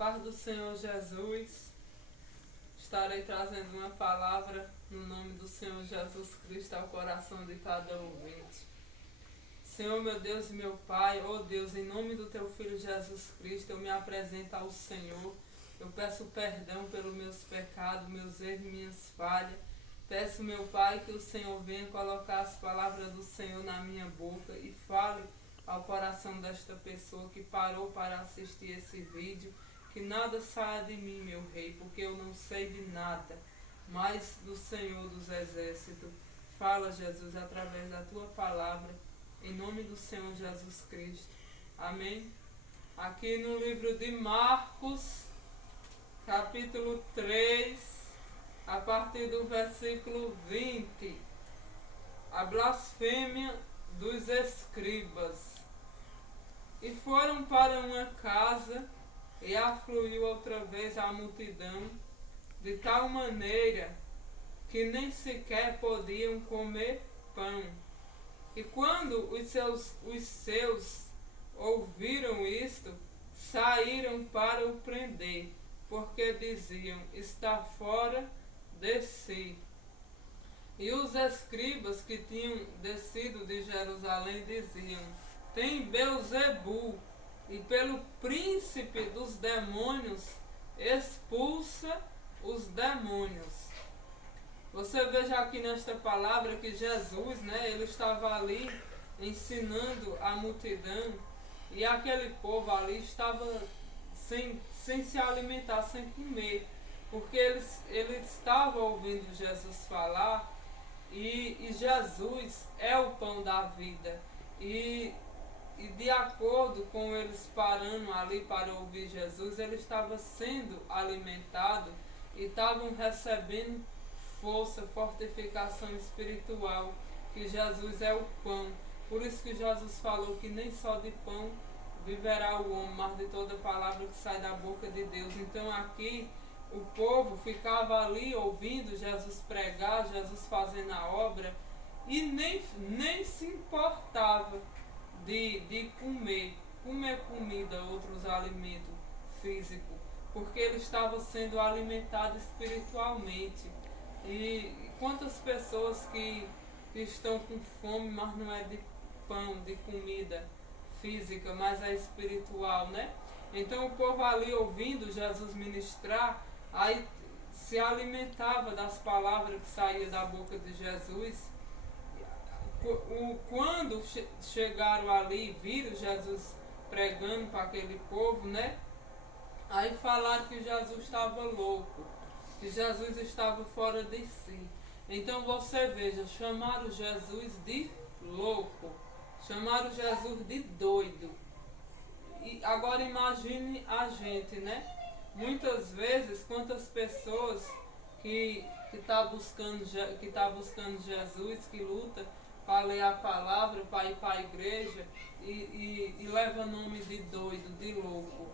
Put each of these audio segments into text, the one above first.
paz do Senhor Jesus, estarei trazendo uma palavra no nome do Senhor Jesus Cristo ao coração de cada ouvinte. Senhor, meu Deus e meu Pai, ó Deus, em nome do Teu Filho Jesus Cristo, eu me apresento ao Senhor. Eu peço perdão pelos meus pecados, meus erros e minhas falhas. Peço, meu Pai, que o Senhor venha colocar as palavras do Senhor na minha boca e fale ao coração desta pessoa que parou para assistir esse vídeo. Que nada saia de mim, meu Rei, porque eu não sei de nada, mas do Senhor dos Exércitos. Fala, Jesus, através da Tua palavra, em nome do Senhor Jesus Cristo. Amém? Aqui no livro de Marcos, capítulo 3, a partir do versículo 20. A blasfêmia dos escribas. E foram para uma casa, e afluiu outra vez a multidão, de tal maneira que nem sequer podiam comer pão. E quando os seus ouviram isto, saíram para o prender, porque diziam: está fora de si. E os escribas que tinham descido de Jerusalém diziam: tem Beelzebu, e pelo príncipe dos demônios expulsa os demônios. Você veja aqui nesta palavra que Jesus, ele estava ali ensinando a multidão, e aquele povo ali estava sem se alimentar, sem comer, porque eles estavam ouvindo Jesus falar, e Jesus é o pão da vida. E de acordo com eles parando ali para ouvir Jesus, ele estava sendo alimentado e estavam recebendo força, fortificação espiritual, que Jesus é o pão. Por isso que Jesus falou que nem só de pão viverá o homem, mas de toda palavra que sai da boca de Deus. Então aqui o povo ficava ali ouvindo Jesus pregar, Jesus fazendo a obra, e nem se importava de comer comida, outros alimentos físicos, porque ele estava sendo alimentado espiritualmente. E quantas pessoas que estão com fome, mas não é de pão, de comida física, mas é espiritual, né? Então o povo ali ouvindo Jesus ministrar, aí se alimentava das palavras que saíam da boca de Jesus. Quando chegaram ali, viram Jesus pregando para aquele povo, aí falaram que Jesus estava louco, que Jesus estava fora de si. Então você veja, chamaram Jesus de louco, chamaram Jesus de doido. E agora imagine a gente, muitas vezes, quantas pessoas que tá buscando Jesus, que luta para ler a palavra, para ir para a igreja, e leva nome de doido, de louco.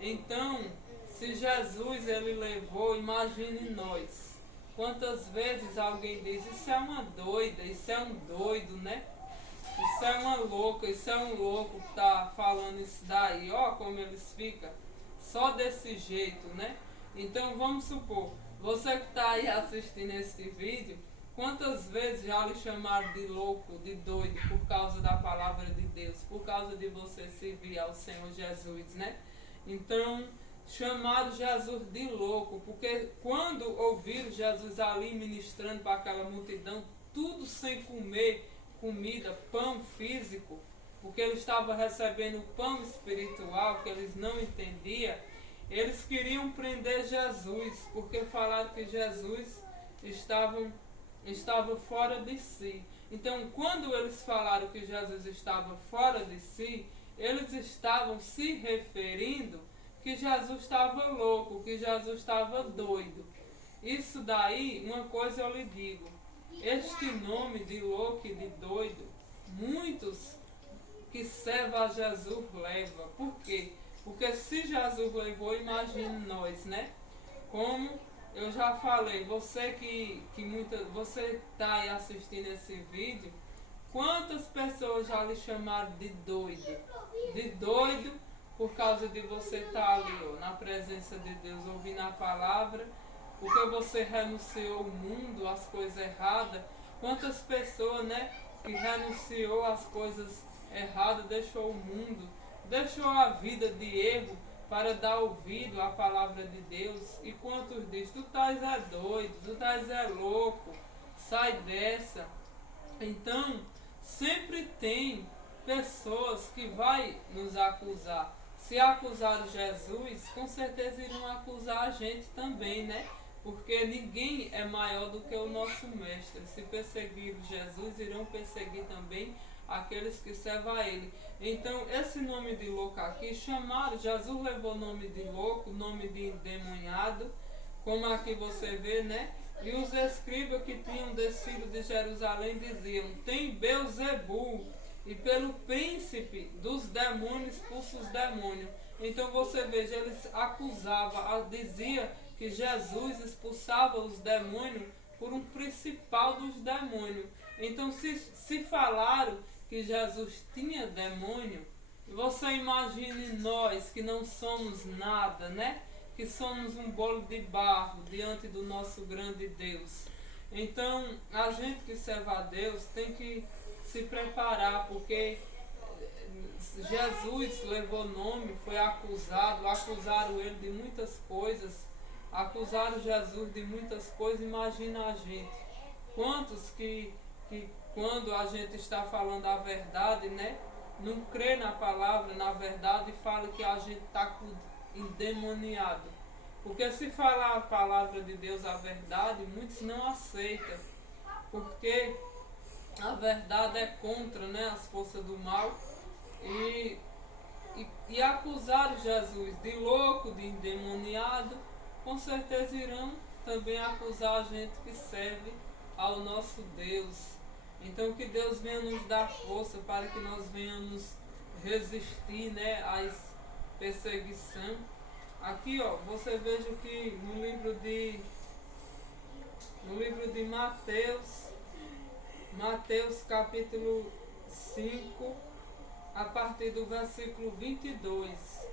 Então, se Jesus ele levou, imagine nós. Quantas vezes alguém diz: isso é uma doida, isso é um doido, Isso é uma louca, isso é um louco que está falando isso daí. Ó como eles ficam, só desse jeito, Então vamos supor, você que está aí assistindo este vídeo, quantas vezes já lhe chamaram de louco, de doido, por causa da palavra de Deus, por causa de você servir ao Senhor Jesus, Então, chamaram Jesus de louco, porque quando ouviram Jesus ali ministrando para aquela multidão, tudo sem comer comida, pão físico, porque ele estava recebendo pão espiritual que eles não entendiam, eles queriam prender Jesus, porque falaram que Jesus estava fora de si. Então, quando eles falaram que Jesus estava fora de si, eles estavam se referindo que Jesus estava louco, que Jesus estava doido. Isso daí, uma coisa eu lhe digo, este nome de louco e de doido, muitos que servem a Jesus levam. Por quê? Porque se Jesus levou, imagine nós, Como eu já falei, você você está aí assistindo esse vídeo, quantas pessoas já lhe chamaram de doido? De doido por causa de você estar ali, ó, na presença de Deus, ouvindo a palavra, porque você renunciou o mundo, as coisas erradas. Quantas pessoas, né, que renunciou às coisas erradas, deixou o mundo, deixou a vida de erro para dar ouvido à palavra de Deus. E quantos diz, tu estás é doido, tu estás é louco, sai dessa. Então, sempre tem pessoas que vai nos acusar. Se acusar Jesus, com certeza irão acusar a gente também, né? Porque ninguém é maior do que o nosso mestre. Se perseguir Jesus, irão perseguir também aqueles que servem a ele. Então, esse nome de louco aqui, chamaram, Jesus levou o nome de louco, nome de endemoniado, como aqui você vê, né? E os escribas que tinham descido de Jerusalém diziam, tem Beelzebul, e pelo príncipe dos demônios expulsa os demônios. Então você veja, eles acusavam, dizia que Jesus expulsava os demônios por um principal dos demônios. Então se falaram que Jesus tinha demônio, você imagine nós que não somos nada, né? Que somos um bolo de barro diante do nosso grande Deus. Então, a gente que serve a Deus tem que se preparar, porque Jesus levou nome, foi acusado, acusaram ele de muitas coisas, acusaram Jesus de muitas coisas. Imagina a gente, quantos que quando a gente está falando a verdade, né, não crê na palavra, na verdade, e fala que a gente está endemoniado. Porque se falar a palavra de Deus, a verdade, muitos não aceitam, porque a verdade é contra, né, as forças do mal. E acusar Jesus de louco, de endemoniado, com certeza irão também acusar a gente que serve ao nosso Deus. Então que Deus venha nos dar força para que nós venhamos resistir, né, às perseguições. Aqui, ó, você veja que no livro de Mateus capítulo 5, a partir do versículo 22.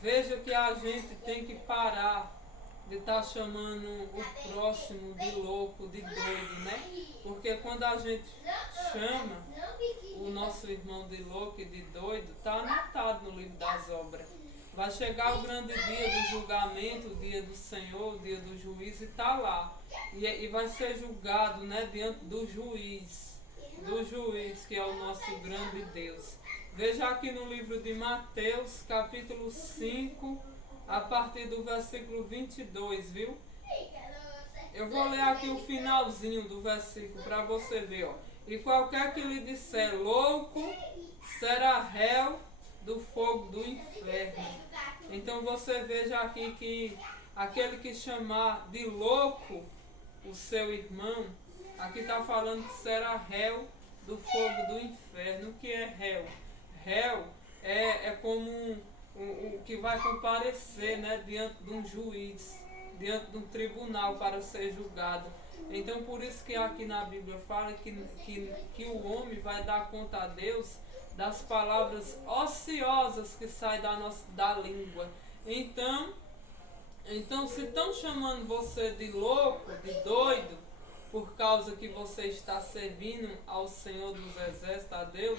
Veja que a gente tem que parar de estar chamando o próximo de louco, de doido, né? Porque quando a gente chama o nosso irmão de louco e de doido, está anotado no livro das obras. Vai chegar o grande dia do julgamento, o dia do Senhor, o dia do juízo, e está lá. E vai ser julgado, né, diante do juiz, que é o nosso grande Deus. Veja aqui no livro de Mateus, capítulo 5, a partir do versículo 22, viu? Eu vou ler aqui o finalzinho do versículo para você ver, ó. E qualquer que lhe disser louco, será réu do fogo do inferno. Então você veja aqui que aquele que chamar de louco o seu irmão, aqui está falando que será réu do fogo do inferno. O que é réu? Réu é como o que vai comparecer, né, diante de um juiz, diante de um tribunal para ser julgado. Então por isso que aqui na Bíblia fala que o homem vai dar conta a Deus das palavras ociosas que saem da língua. Então se estão chamando você de louco, de doido, por causa que você está servindo ao Senhor dos Exércitos, a Deus,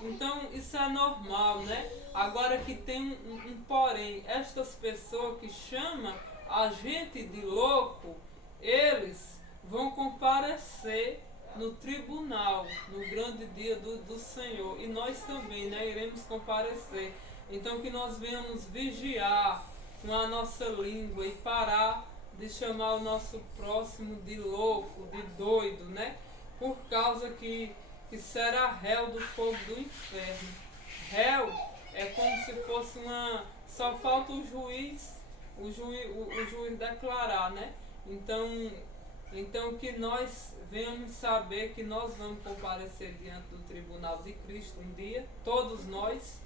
então isso é normal, né? Agora que tem um porém, estas pessoas que chamam a gente de louco, eles vão comparecer no tribunal, no grande dia do Senhor. E nós também, né, iremos comparecer. Então que nós venhamos vigiar com a nossa língua e parar de chamar o nosso próximo de louco, de doido, né? Por causa que será réu do fogo do inferno. Réu é como se fosse só falta o juiz declarar, né? Então que nós venhamos saber que nós vamos comparecer diante do tribunal de Cristo um dia, todos nós,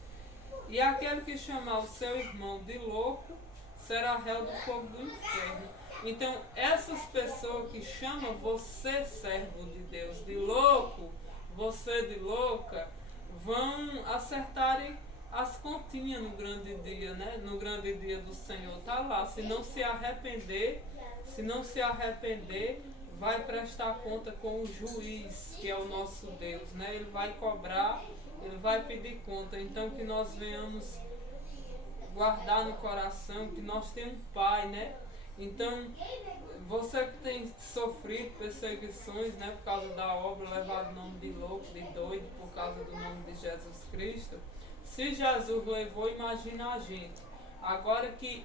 e aquele que chamar o seu irmão de louco será réu do fogo do inferno. Então essas pessoas que chamam você, servo de Deus, de louco, você de louca, vão acertarem as continhas no grande dia, né? No grande dia do Senhor, tá lá. Se não se arrepender, vai prestar conta com o juiz, que é o nosso Deus, né? Ele vai cobrar, ele vai pedir conta. Então que nós venhamos guardar no coração que nós temos um Pai, né? Então, você que tem sofrido perseguições, né, por causa da obra, levado o nome de louco, de doido, por causa do nome de Jesus Cristo, se Jesus levou, imagina a gente. Agora que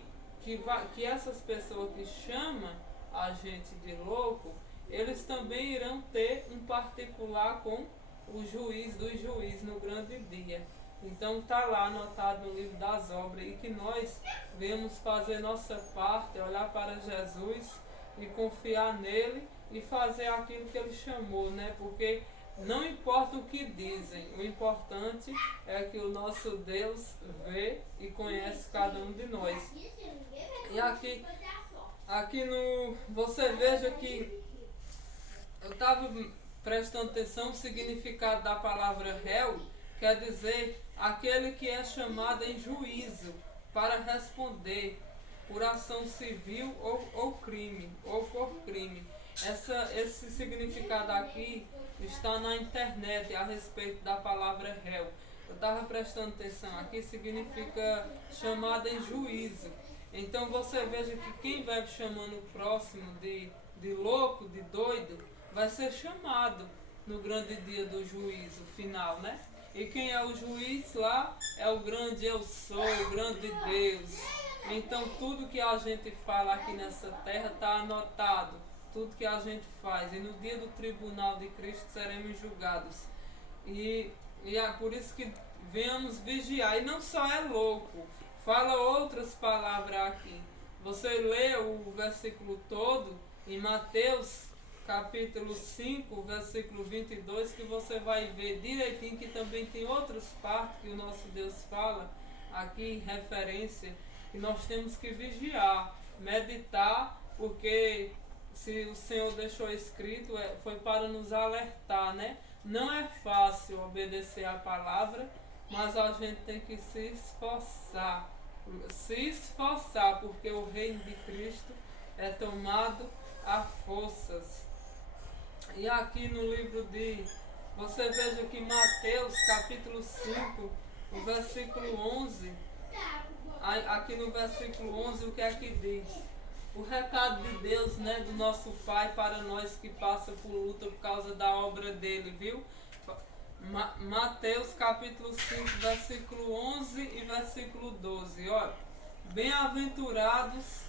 essas pessoas que chamam a gente de louco, eles também irão ter um particular com o juiz dos juízes no grande dia. Então está lá anotado no livro das obras, e que nós venhamos fazer nossa parte, olhar para Jesus e confiar nele e fazer aquilo que ele chamou, né? Porque não importa o que dizem, o importante é que o nosso Deus vê e conhece cada um de nós. E aqui você veja que eu estava prestando atenção, o significado da palavra réu quer dizer aquele que é chamado em juízo para responder por ação civil ou crime, ou por crime. Esse significado aqui está na internet a respeito da palavra réu. Eu estava prestando atenção aqui, significa chamado em juízo. Então você veja que quem vai chamando o próximo de louco, de doido, vai ser chamado no grande dia do juízo final, né? E quem é o juiz lá? É o grande eu sou, o grande Deus. Então tudo que a gente fala aqui nessa terra está anotado. Tudo que a gente faz. E no dia do tribunal de Cristo seremos julgados. E é por isso que venhamos vigiar. E não só é louco. Fala outras palavras aqui. Você lê o versículo todo em Mateus capítulo 5, versículo 22, que você vai ver direitinho que também tem outras partes que o nosso Deus fala aqui em referência, que nós temos que vigiar, meditar, porque se o Senhor deixou escrito, foi para nos alertar, né? Não é fácil obedecer a palavra, mas a gente tem que se esforçar, porque o reino de Cristo é tomado a forças. E aqui no livro você veja que Mateus capítulo 5, o versículo 11, aqui no versículo 11 o que é que diz? O recado de Deus, né, do nosso Pai para nós que passa por luta por causa da obra dele, viu? Mateus capítulo 5, versículo 11 e versículo 12, olha. Bem-aventurados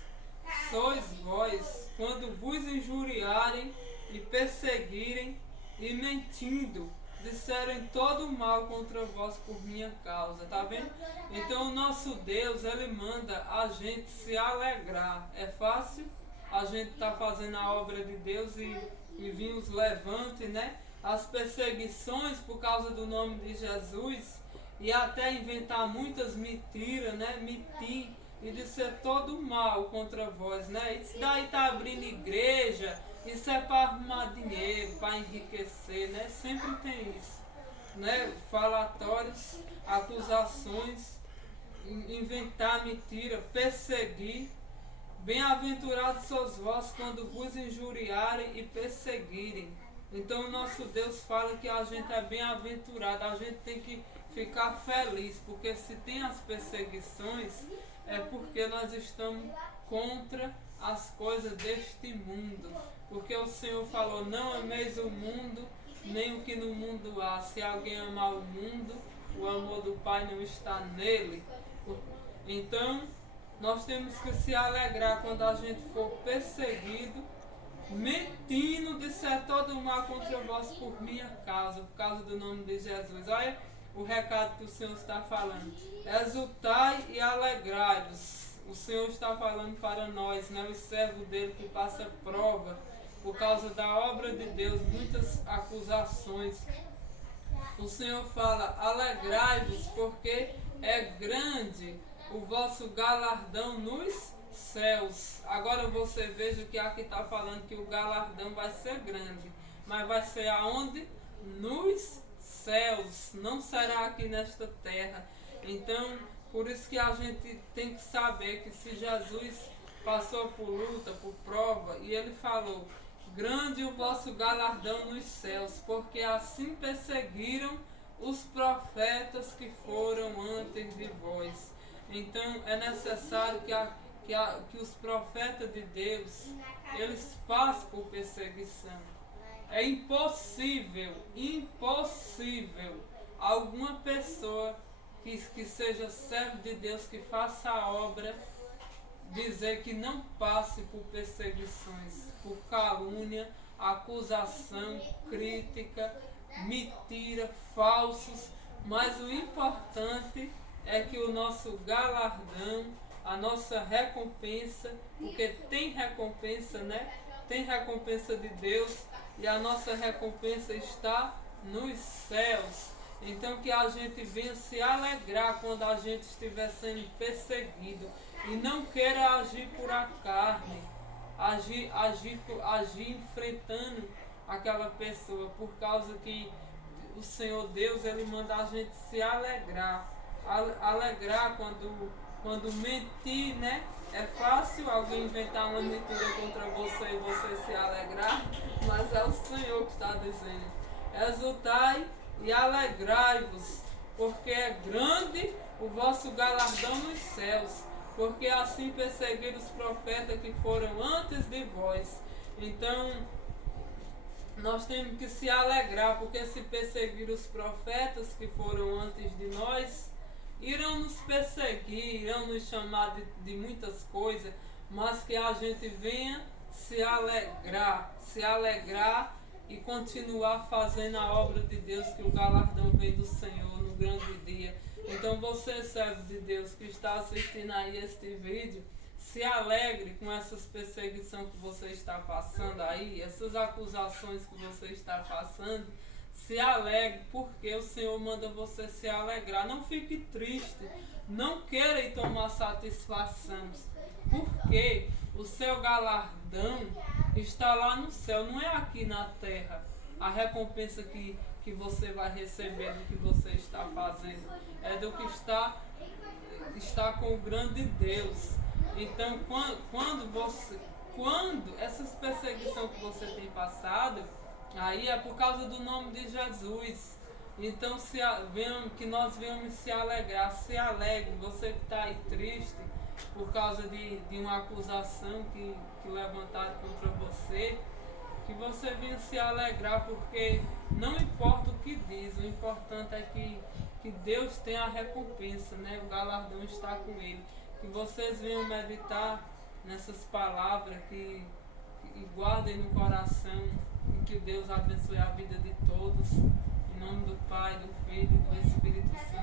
sois vós, quando vos injuriarem e perseguirem e mentindo, disserem todo mal contra vós por minha causa, tá vendo? Então o nosso Deus, ele manda a gente se alegrar. É fácil a gente tá fazendo a obra de Deus e vir os levantes, né? As perseguições por causa do nome de Jesus, e até inventar muitas mentiras, né? Mentir e dizer todo mal contra vós, né? Isso daí tá abrindo igreja, isso é para arrumar dinheiro, para enriquecer, né? Sempre tem isso, né? Falatórios, acusações, inventar mentira, perseguir. Bem-aventurados sois vós quando vos injuriarem e perseguirem. Então o nosso Deus fala que a gente é bem-aventurado, a gente tem que ficar feliz, porque se tem as perseguições, é porque nós estamos contra as coisas deste mundo. Porque o Senhor falou, não ameis o mundo, nem o que no mundo há. Se alguém amar o mundo, o amor do Pai não está nele. Então, nós temos que se alegrar quando a gente for perseguido, mentindo, disser todo mal contra vós por minha causa, por causa do nome de Jesus. Olha o recado que o Senhor está falando. Exultai e alegrai-vos. O Senhor está falando para nós, né? Os servos dele que passa prova por causa da obra de Deus, muitas acusações. O Senhor fala, alegrai-vos, porque é grande o vosso galardão nos céus. Agora você veja que aqui está falando que o galardão vai ser grande, mas vai ser aonde? Nos céus, não será aqui nesta terra. Então, por isso que a gente tem que saber que se Jesus passou por luta, por prova, e ele falou: grande o vosso galardão nos céus, porque assim perseguiram os profetas que foram antes de vós. Então é necessário que os profetas de Deus, eles passem por perseguição. É impossível alguma pessoa que seja servo de Deus, que faça a obra, dizer que não passe por perseguições, por calúnia, acusação, crítica, mentira, falsos. Mas o importante é que o nosso galardão, a nossa recompensa, porque tem recompensa, né? Tem recompensa de Deus, e a nossa recompensa está nos céus. Então que a gente venha se alegrar quando a gente estiver sendo perseguido, e não queira agir por a carne, agir enfrentando aquela pessoa, por causa que o Senhor Deus, ele manda a gente se alegrar. Alegrar quando mentir, né? É fácil alguém inventar uma mentira contra você e você se alegrar, mas é o Senhor que está dizendo: exultai e alegrai-vos, porque é grande o vosso galardão nos céus, porque assim perseguiram os profetas que foram antes de vós. Então, nós temos que se alegrar, porque se perseguir os profetas que foram antes de nós, irão nos perseguir, irão nos chamar de muitas coisas, mas que a gente venha se alegrar e continuar fazendo a obra de Deus, que o galardão vem do Senhor no grande dia. Então você, servo de Deus, que está assistindo aí este vídeo, se alegre com essas perseguições que você está passando aí, essas acusações que você está passando. Se alegre, porque o Senhor manda você se alegrar. Não fique triste, não queira ir tomar satisfação, porque o seu galardão está lá no céu, não é aqui na terra. A recompensa que você vai receber do que você está fazendo é do que está com o grande Deus. Então, quando essas perseguições que você tem passado, aí é por causa do nome de Jesus. Então que nós venhamos se alegrar. Se alegre, você que está aí triste por causa de uma acusação que levantaram contra você, que você venha se alegrar, porque não importa o que diz, o importante é que Deus tem a recompensa, né? O galardão está com Ele. Que vocês venham meditar nessas palavras, que guardem no coração, e que Deus abençoe a vida de todos. Em nome do Pai, do Filho e do Espírito Santo.